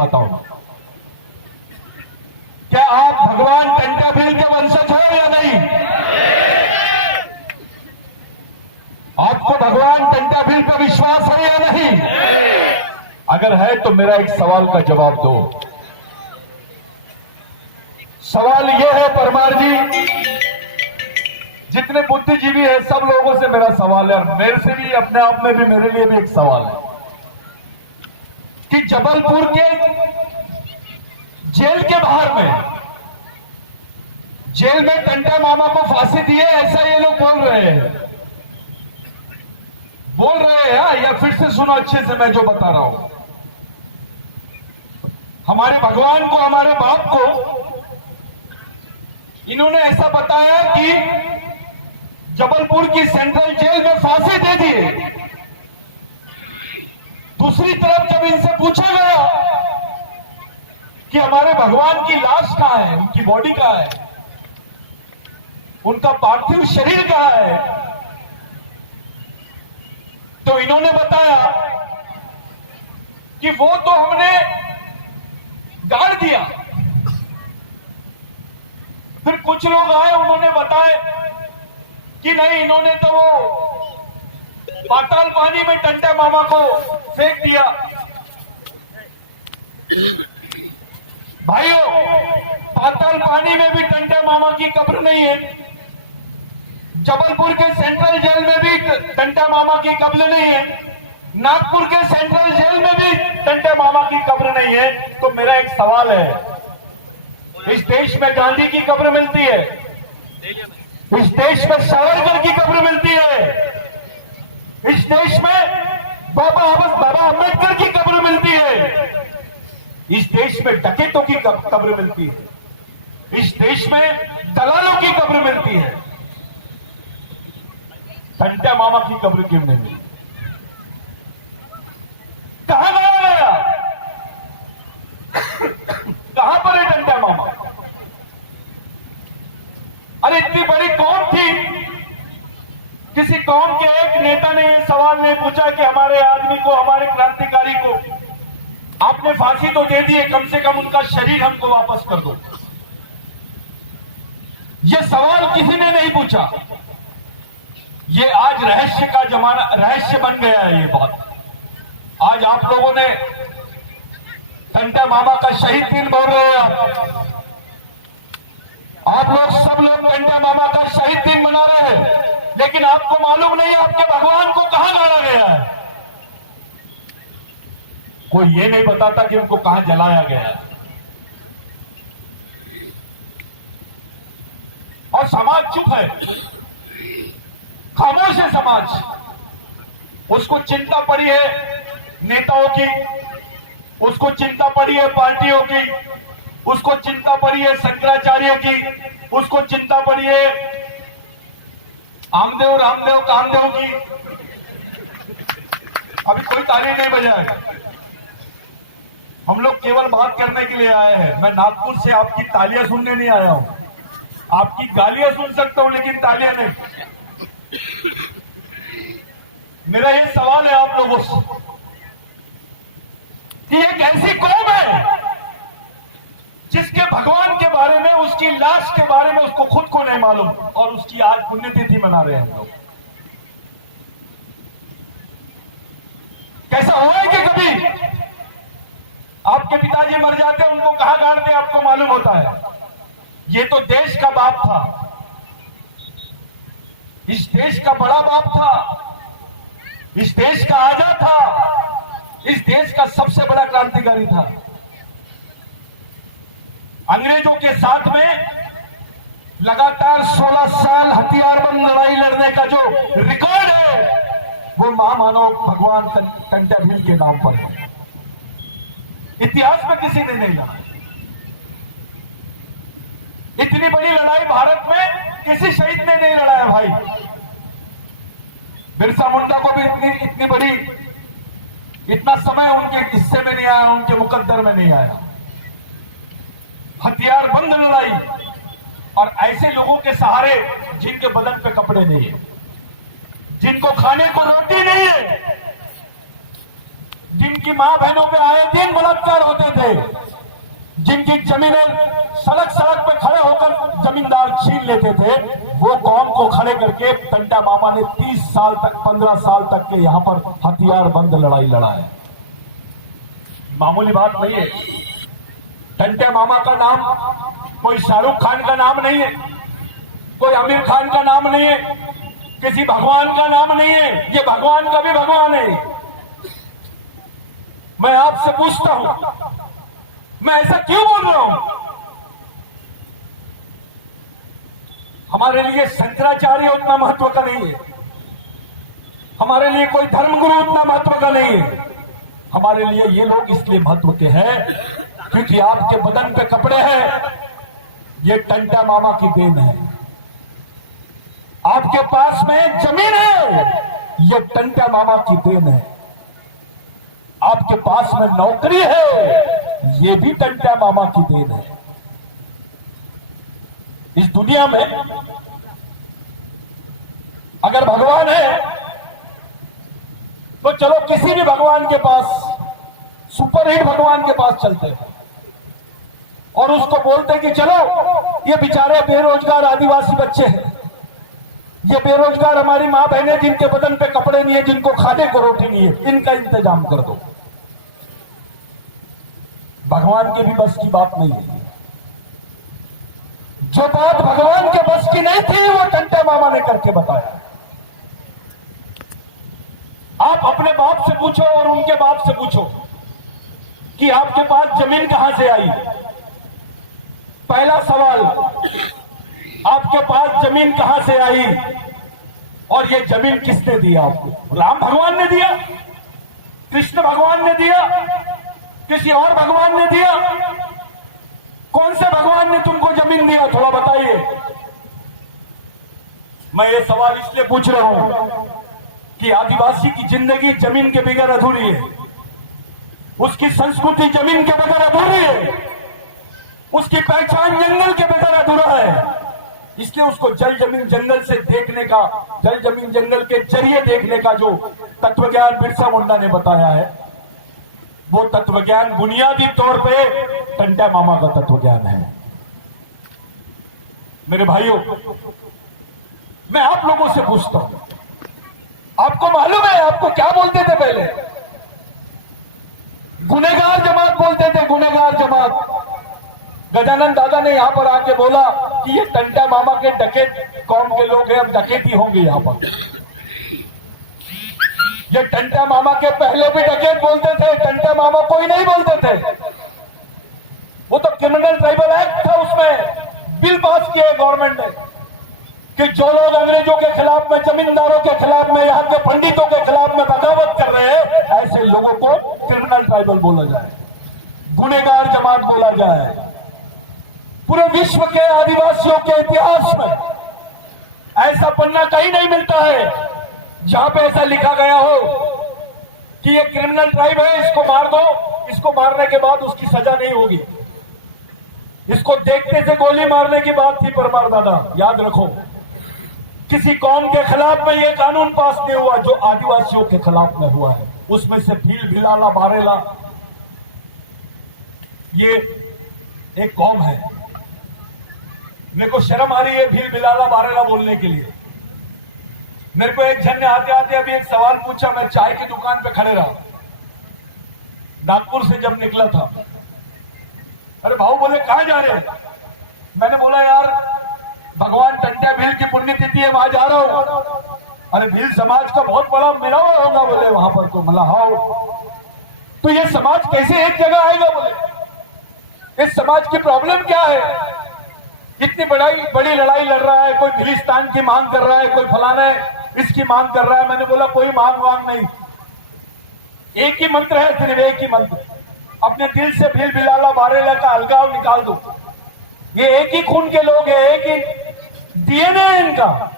बताओ, क्या आप भगवान टंटाभिल के वंशज हैं या नहीं? आपको भगवान टंटाभिल पर विश्वास है या नहीं? अगर है तो मेरा एक सवाल का जवाब दो। सवाल यह है परमार जी, जितने बुद्धिजीवी है सब लोगों से मेरा सवाल है, और मेरे से भी, अपने आप में भी, मेरे लिए भी एक सवाल है कि जबलपुर के जेल के बाहर में, जेल में टंटा मामा को फांसी दी है, ऐसा ये लोग बोल रहे हैं या फिर से सुनो अच्छे से मैं जो बता रहा हूं। हमारे भगवान को, हमारे बाप को इन्होंने ऐसा बताया कि जबलपुर की सेंट्रल जेल में फांसी दे दी। दूसरी तरफ जब इनसे पूछा गया कि हमारे भगवान की लाश कहां है, उनकी बॉडी कहां है, उनका पार्थिव शरीर कहां है, तो इन्होंने बताया कि वो तो हमने गाड़ दिया। फिर कुछ लोग आए, उन्होंने बताया कि नहीं, इन्होंने तो वो पाताल पानी में टंटा मामा को फेंक दिया। भाइयों, पाताल पानी में भी टंटा मामा की कब्र नहीं है, जबलपुर के सेंट्रल जेल में भी टंटा मामा की कब्र नहीं है, नागपुर के सेंट्रल जेल में भी टंटा मामा की कब्र नहीं है। तो मेरा एक सवाल है, इस देश में गांधी की कब्र मिलती है, इस देश में सावरकर की कब्र मिलती है, इस देश में बाबा अम्बेडकर की कब्र मिलती है, इस देश में डकैतों की कब्र मिलती है, इस देश में दलालों की कब्र मिलती है, टंटा मामा की कब्र क्यों नहीं मिली? कहां गया? कहां पर है टंटा मामा? अरे इतनी बड़ी कौम थी, किसी कौम के एक नेता ने यह सवाल नहीं पूछा कि हमारे आदमी को, हमारे क्रांतिकारी को आपने फांसी तो दे दी है, कम से कम उनका शरीर हमको वापस कर दो। यह सवाल किसी ने नहीं पूछा। ये आज रहस्य का जमाना, रहस्य बन गया है ये बात। आज आप लोगों ने टंटा मामा का शहीद दिन बोल रहे हैं, आप लोग सब लोग टंटा मामा का शहीद दिन मना रहे हैं, लेकिन आपको मालूम नहीं आपके भगवान को कहां गाड़ा गया है। कोई ये नहीं बताता कि उनको कहां जलाया गया है। और समाज चुप है, खामोश है समाज। उसको चिंता पड़ी है नेताओं की, उसको चिंता पड़ी है पार्टियों की, उसको चिंता पड़ी है शंकराचार्य की, उसको चिंता पड़ी है आमदेव, रामदेव, कामदेव की। अभी कोई ताली नहीं बजाए, हम लोग केवल बात करने के लिए आए हैं। मैं नागपुर से आपकी तालियां सुनने नहीं आया हूं, आपकी गालियां सुन सकता हूं लेकिन तालियां नहीं। मेरा ये सवाल है आप लोगों से कि एक ऐसी कौम है जिसके भगवान के बारे में, उसकी लाश के बारे में उसको खुद को नहीं मालूम, और उसकी आज पुण्यतिथि मना रहे हैं हम लोग। कैसा हुआ है कि कभी आपके पिताजी मर जाते, उनको कहां गाड़ते आपको मालूम होता है? ये तो देश का बाप था, इस देश का बड़ा बाप था, इस देश का आजा था, इस देश का सबसे बड़ा क्रांतिकारी था। अंग्रेजों के साथ में लगातार 16 साल हथियारबंद लड़ाई लड़ने का जो रिकॉर्ड है, वो महामानव भगवान टंटाभिल के नाम पर है। इतिहास में किसी ने नहीं लड़ा। इतनी बड़ी लड़ाई भारत में किसी शहीद ने नहीं लड़ा है भाई। बिरसा मुंडा को भी इतनी बड़ी, इतना समय उनके हिस्से में नहीं आया, उनके मुकद्दर में नहीं आया। हथियार बंद लड़ाई, और ऐसे लोगों के सहारे जिनके बदन पे कपड़े नहीं है, जिनको खाने को रोटी नहीं है, जिनकी मां बहनों पे आए दिन बलात्कार होते थे, जिनकी जमीनें सड़क सड़क पे खड़े होकर जमींदार छीन लेते थे, वो कौम को खड़े करके टंटा मामा ने 30 साल तक 15 साल तक के यहां पर हथियार बंद लड़ाई लड़ा है। मामूली बात नहीं है। टंटे मामा का नाम कोई शाहरुख खान का नाम नहीं है, कोई आमिर खान का नाम नहीं है, किसी भगवान का नाम नहीं है। ये भगवान का भी भगवान है। मैं आपसे पूछता हूं, मैं ऐसा क्यों बोल रहा हूं? हमारे लिए शंकराचार्य उतना महत्व का नहीं है, हमारे लिए कोई धर्मगुरु उतना महत्व का नहीं है। हमारे लिए ये लोग इसलिए महत्व के हैं क्योंकि आपके बदन पे कपड़े हैं, ये टंटा मामा की देन है। आपके पास में जमीन है, ये टंटा मामा की देन है। आपके पास में नौकरी है, ये भी टंटा मामा की देन है। इस दुनिया में अगर भगवान है तो चलो किसी भी भगवान के पास, सुपरहिट भगवान के पास चलते हैं और उसको बोलते कि चलो ये बेचारे बेरोजगार आदिवासी बच्चे हैं, ये बेरोजगार हमारी मां बहनें जिनके बदन पे कपड़े नहीं है, जिनको खाने को रोटी नहीं है, इनका इंतजाम कर दो। भगवान के भी बस की बात नहीं है। जो बात भगवान के बस की नहीं थी वो टंटे मामा ने करके बताया। आप अपने बाप से पूछो और उनके बाप से पूछो कि आपके पास जमीन कहां से आई। पहला सवाल, आपके पास जमीन कहां से आई और ये जमीन किसने दिया आपको? राम भगवान ने दिया, कृष्ण भगवान ने दिया, किसी और भगवान ने दिया? कौन से भगवान ने तुमको जमीन दिया, थोड़ा बताइए। मैं ये सवाल इसलिए पूछ रहा हूं कि आदिवासी की जिंदगी जमीन के बगैर अधूरी है, उसकी संस्कृति जमीन के बगैर अधूरी है, उसकी पहचान जंगल के बगैर अधूरा है। इसलिए उसको जल जमीन जंगल से देखने का, जल जमीन जंगल के जरिए देखने का जो तत्वज्ञान बिरसा मुंडा ने बताया है, वो तत्वज्ञान बुनियादी तौर पे टंटा मामा का तत्वज्ञान है। मेरे भाइयों, मैं आप लोगों से पूछता हूं, आपको मालूम है आपको क्या बोलते थे पहले? गुनेगार जमात बोलते थे, गुनेगार जमात। गजानन दादा ने यहां पर आके बोला कि ये टंटा मामा के डकैत कौम के लोग हैं, अब डकैती होंगे यहां पर। ये टंटा मामा के पहले भी डकैत बोलते थे, टंटा मामा कोई नहीं बोलते थे। वो तो क्रिमिनल ट्राइबल एक्ट था, उसमें बिल पास किया गवर्नमेंट ने कि जो लोग अंग्रेजों के खिलाफ में, जमींदारों के खिलाफ में, यहाँ के पंडितों के खिलाफ में बगावत कर रहे हैं, ऐसे लोगों को क्रिमिनल ट्राइबल बोला जाए, गुनेगार जमात बोला जाए। पूरे विश्व के आदिवासियों के इतिहास में ऐसा पन्ना कहीं नहीं मिलता है जहां पे ऐसा लिखा गया हो कि ये क्रिमिनल ट्राइब है, इसको मार दो, इसको मारने के बाद उसकी सजा नहीं होगी। इसको देखते से गोली मारने की बात थी परमार दादा, याद रखो। किसी कौम के खिलाफ में ये कानून पास नहीं हुआ जो आदिवासियों के खिलाफ में हुआ है। उसमें से भील भिलाला बारेला, ये एक कौम है। मेरे को शर्म आ रही है भील भिलाला बारेला बोलने के लिए। मेरे को एक जन ने आते आते अभी एक सवाल पूछा, मैं चाय की दुकान पे खड़े रहा, नागपुर से जब निकला था। अरे भाऊ बोले कहां जा रहे हो? मैंने बोला यार भगवान टंटा भील की पुण्यतिथि है, वहां जा रहा हूं। अरे भील समाज का बहुत बड़ा मिलावा होगा बोले वहां पर, तो मला हाँ। तो ये समाज कैसे एक जगह आएगा बोले? इस समाज की प्रॉब्लम क्या है? इतनी बड़ी लड़ाई लड़ रहा है, कोई भिलिस्तान की मांग कर रहा है, कोई फलाना इसकी मांग कर रहा है। मैंने बोला कोई मांग वांग नहीं, एक ही मंत्र है, सिर्फ एक ही मंत्र। अपने दिल से भील भिलाला बारेला का अलगाव निकाल दो। ये एक ही खून के लोग हैं, एक ही डीएनए है इनका।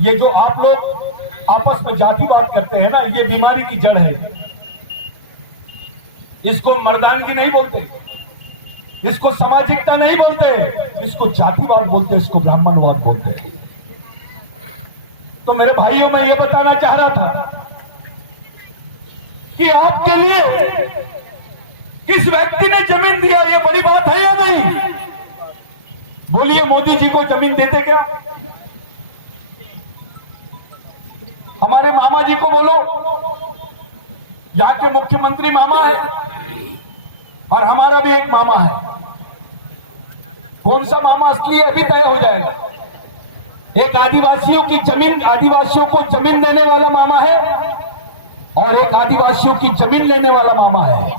ये जो आप लोग आपस में जातिवाद करते हैं ना, ये बीमारी की जड़ है। इसको मर्दानगी नहीं बोलते, इसको सामाजिकता नहीं बोलते, इसको जातिवाद बोलते, इसको ब्राह्मणवाद बोलते हैं। तो मेरे भाइयों, मैं ये बताना चाह रहा था कि आपके लिए किस व्यक्ति ने जमीन दिया, ये बड़ी बात है या नहीं? बोलिए, मोदी जी को जमीन देते क्या? हमारे मामा जी को बोलो, यहाँ के मुख्यमंत्री मामा है और हमारा भी एक मामा है। कौन सा मामा असली है अभी तय हो जाएगा। एक आदिवासियों को जमीन देने वाला मामा है और एक आदिवासियों की जमीन लेने वाला मामा है।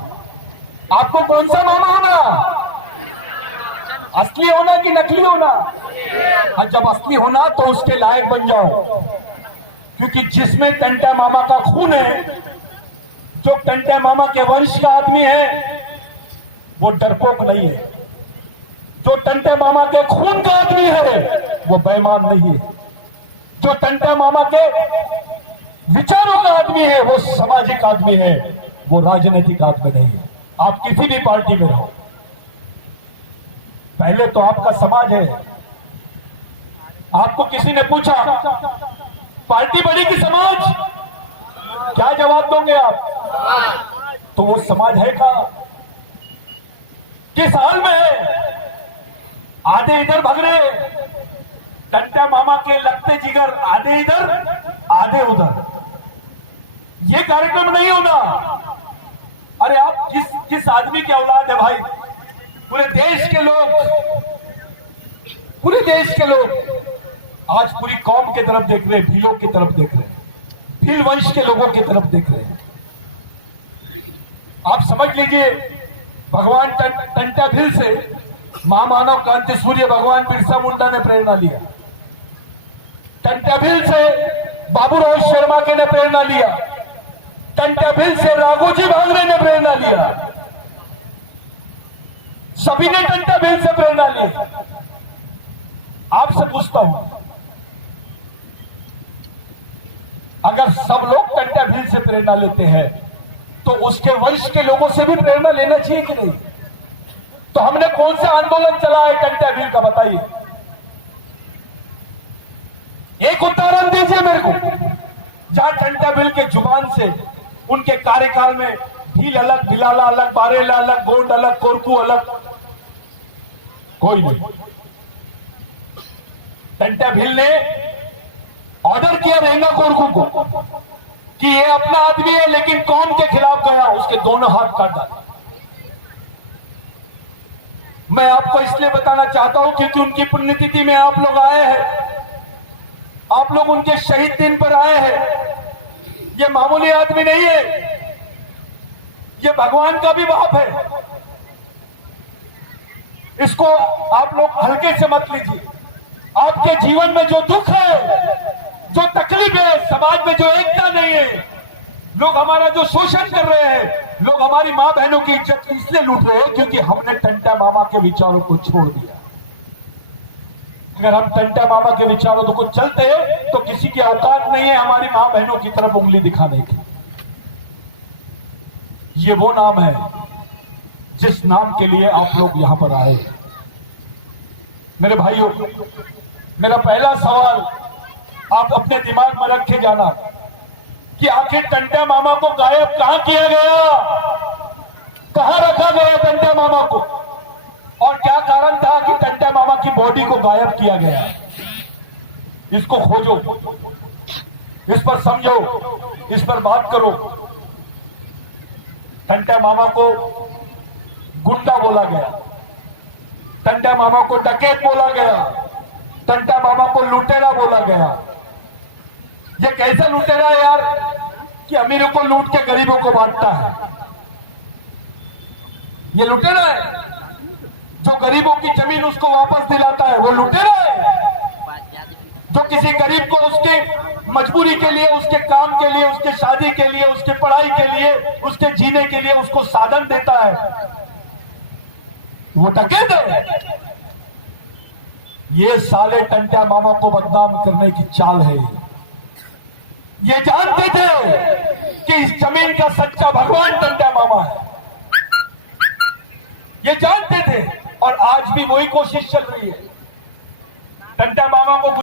आपको कौन सा मामा होना? असली होना कि नकली होना? और जब असली होना तो उसके लायक बन जाओ, क्योंकि जिसमें टंटा मामा का खून है, जो टंटा मामा के वंश का आदमी है, वो डरपोक नहीं है। जो टंटा मामा के खून का आदमी है, वो बेईमान नहीं है। जो टंटा मामा के विचारों का आदमी है, वो सामाजिक आदमी है, वो राजनीतिक आदमी नहीं है। आप किसी भी पार्टी में रहो, पहले तो आपका समाज है। आपको किसी ने पूछा पार्टी बड़ी कि समाज, क्या जवाब दोगे आप? तो वो समाज है का किस हाल में है? आधे इधर भग रहे, टंटा मामा के लगते जिगर आधे इधर आधे उधर। ये कार्यक्रम नहीं होना। अरे आप किस आदमी की औलाद है भाई? पूरे देश के लोग आज पूरी कौम की तरफ देख रहे हैं, भीलों की तरफ देख रहे हैं, भील वंश के लोगों की तरफ देख रहे हैं। आप समझ लीजिए, भगवान टंटा भील से महामानव क्रांति सूर्य भगवान बिरसा मुंडा ने प्रेरणा लिया। टंटा भील से बाबूराव शर्मा के ने प्रेरणा लिया। टंटा भील से राघोजी भांगरे ने प्रेरणा लिया। सभी ने टंटा भील से प्रेरणा ली। आपसे पूछता हूं, अगर सब लोग टंटा भील से प्रेरणा लेते हैं तो उसके वंश के लोगों से भी प्रेरणा लेना चाहिए कि नहीं? तो हमने कौन सा आंदोलन चला है टंटा भील का, बताइए? एक उदाहरण दीजिए मेरे को, जहां टंटा भील के जुबान से उनके कार्यकाल में भील अलग, भिलाला अलग, बारेला अलग, गोंड अलग, कोरकू अलग, कोई नहीं। टंटा भील ने ऑर्डर किया रेंगा कोरकू को कि ये अपना आदमी है लेकिन कौम के खिलाफ गया, उसके दोनों हाथ काट डाले। मैं आपको इसलिए बताना चाहता हूं क्योंकि उनकी पुण्यतिथि में आप लोग आए हैं, आप लोग उनके शहीद दिन पर आए हैं। ये मामूली आदमी नहीं है, ये भगवान का भी बाप है। इसको आप लोग हल्के से मत लीजिए। आपके जीवन में जो दुख है, जो तकलीफ है, समाज में जो एकता नहीं है, लोग हमारा जो शोषण कर रहे हैं, लोग हमारी मां बहनों की इज्जत इसलिए लूट रहे हैं क्योंकि हमने टंटा मामा के विचारों को छोड़ दिया। अगर हम टंटा मामा के विचारों को चलते तो किसी की औकात नहीं है हमारी मां बहनों की तरफ उंगली दिखाने की। ये वो नाम है जिस नाम के लिए आप लोग यहां पर आए। मेरे भाइयों, मेरा पहला सवाल आप अपने दिमाग में रख के जाना कि आखिर टंटा मामा को गायब कहां किया गया, कहां रखा गया टंटा मामा को, और क्या कारण था कि टंटा मामा की बॉडी को गायब किया गया? इसको खोजो, इस पर समझो, इस पर बात करो। टंटा मामा को गुंडा बोला गया, टंटा मामा को डकैत बोला गया, टंटा मामा को लुटेरा बोला गया। ये कैसा लुटेरा है यार कि अमीरों को लूट के गरीबों को बांटता है? ये लुटेरा है। जो गरीबों की जमीन उसको वापस दिलाता है वो लुटेरा है। जो किसी गरीब को उसके मजबूरी के लिए, उसके काम के लिए, उसके शादी के लिए, उसके पढ़ाई के लिए, उसके जीने के लिए उसको साधन देता है, वो डकैत है। ये साले टंटा मामा को बदनाम करने की चाल है। ये जानते थे कि इस जमीन का सच्चा भगवान टंटा मामा है, ये जानते थे और आज भी वही कोशिश चल रही है। टंटा मामा को